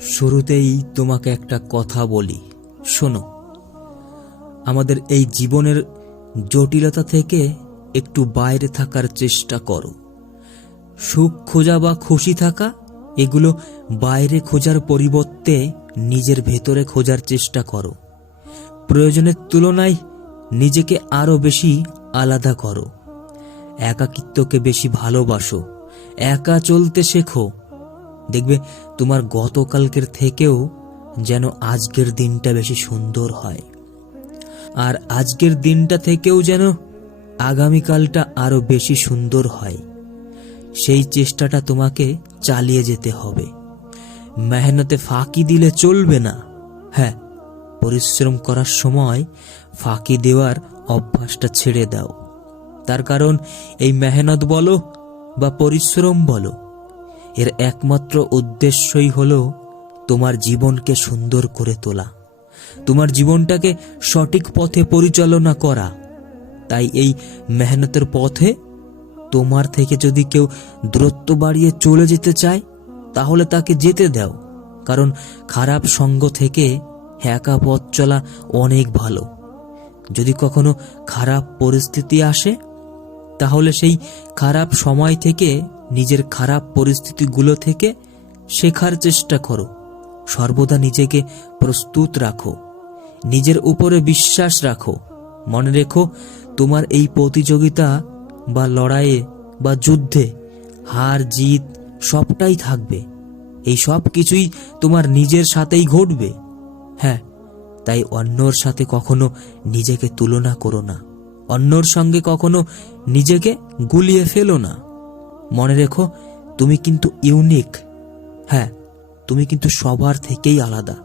শুরুতেই তোমাকে একটা কথা বলি। শোনো, আমাদের এই জীবনের জটিলতা থেকে একটু বাইরে থাকার চেষ্টা করো। সুখ খোঁজা বা খুশি থাকা, এগুলো বাইরে খোঁজার পরিবর্তে নিজের ভেতরে খোঁজার চেষ্টা করো। প্রয়োজনের তুলনায় নিজেকে আরও বেশি আলাদা করো। একাকিত্বকে বেশি ভালোবাসো। একা চলতে শেখো। দেখবে তোমার গতকালকের থেকেও যেন আজকের দিনটা বেশি সুন্দর হয়। আর আজকের দিনটা থেকেও যেন আগামীকালটা আরও বেশি সুন্দর হয়। সেই চেষ্টাটা তোমাকে চালিয়ে যেতে হবে। মেহনতে ফাঁকি দিলে চলবে না। হ্যাঁ পরিশ্রম করার সময় ফাঁকি দেওয়ার অভ্যাসটা ছেড়ে দাও। তার কারণ এই মেহনত বলো বা পরিশ্রম বলো এর একমাত্র উদ্দেশ্যই হলো তোমার জীবনকে সুন্দর করে তোলা। তোমার জীবনটাকে সঠিক পথে পরিচালনা করা। তাই এই মেহনতের পথে তোমার থেকে যদি কেউ দূরত্ব বাড়িয়ে চলে যেতে চায়, তাহলে তাকে যেতে দাও। কারণ খারাপ সঙ্গ থেকে একা পথ চলা অনেক ভালো। যদি কখনো খারাপ পরিস্থিতি আসে তাহলে সেই খারাপ সময় থেকে, নিজের খারাপ পরিস্থিতিগুলো থেকে শেখার চেষ্টা করো। সর্বদা নিজেকে প্রস্তুত রাখো। নিজের উপরে বিশ্বাস রাখো। মনে রেখো, তোমার এই প্রতিযোগিতা বা লড়াইয়ে বা যুদ্ধে হার, জিত সবটাই থাকবে। এই সব কিছুই তোমার নিজের সাথেই ঘটবে। হ্যাঁ তাই অন্যর সাথে কখনো নিজেকে তুলনা করো না। অন্যর সঙ্গে কখনো নিজেকে গুলিয়ে ফেলো না। মনে রেখো, তুমি কিন্তু ইউনিক। হ্যাঁ তুমি কিন্তু সবার থেকেই আলাদা।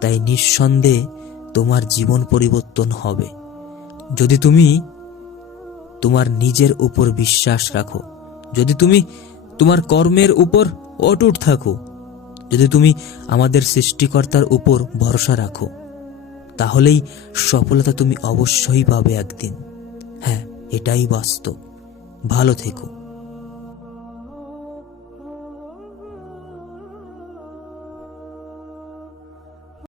তাই নিঃসন্দেহে তোমার জীবন পরিবর্তন হবে। যদি তুমি তোমার নিজের উপর বিশ্বাস রাখো, যদি তুমি তোমার কর্মের উপর অটুট থাকো, যদি তুমি আমাদের সৃষ্টিকর্তার উপর ভরসা রাখো, তাহলেই সফলতা তুমি অবশ্যই পাবে একদিন। হ্যাঁ এটাই বাস্তব। ভালো থেকো।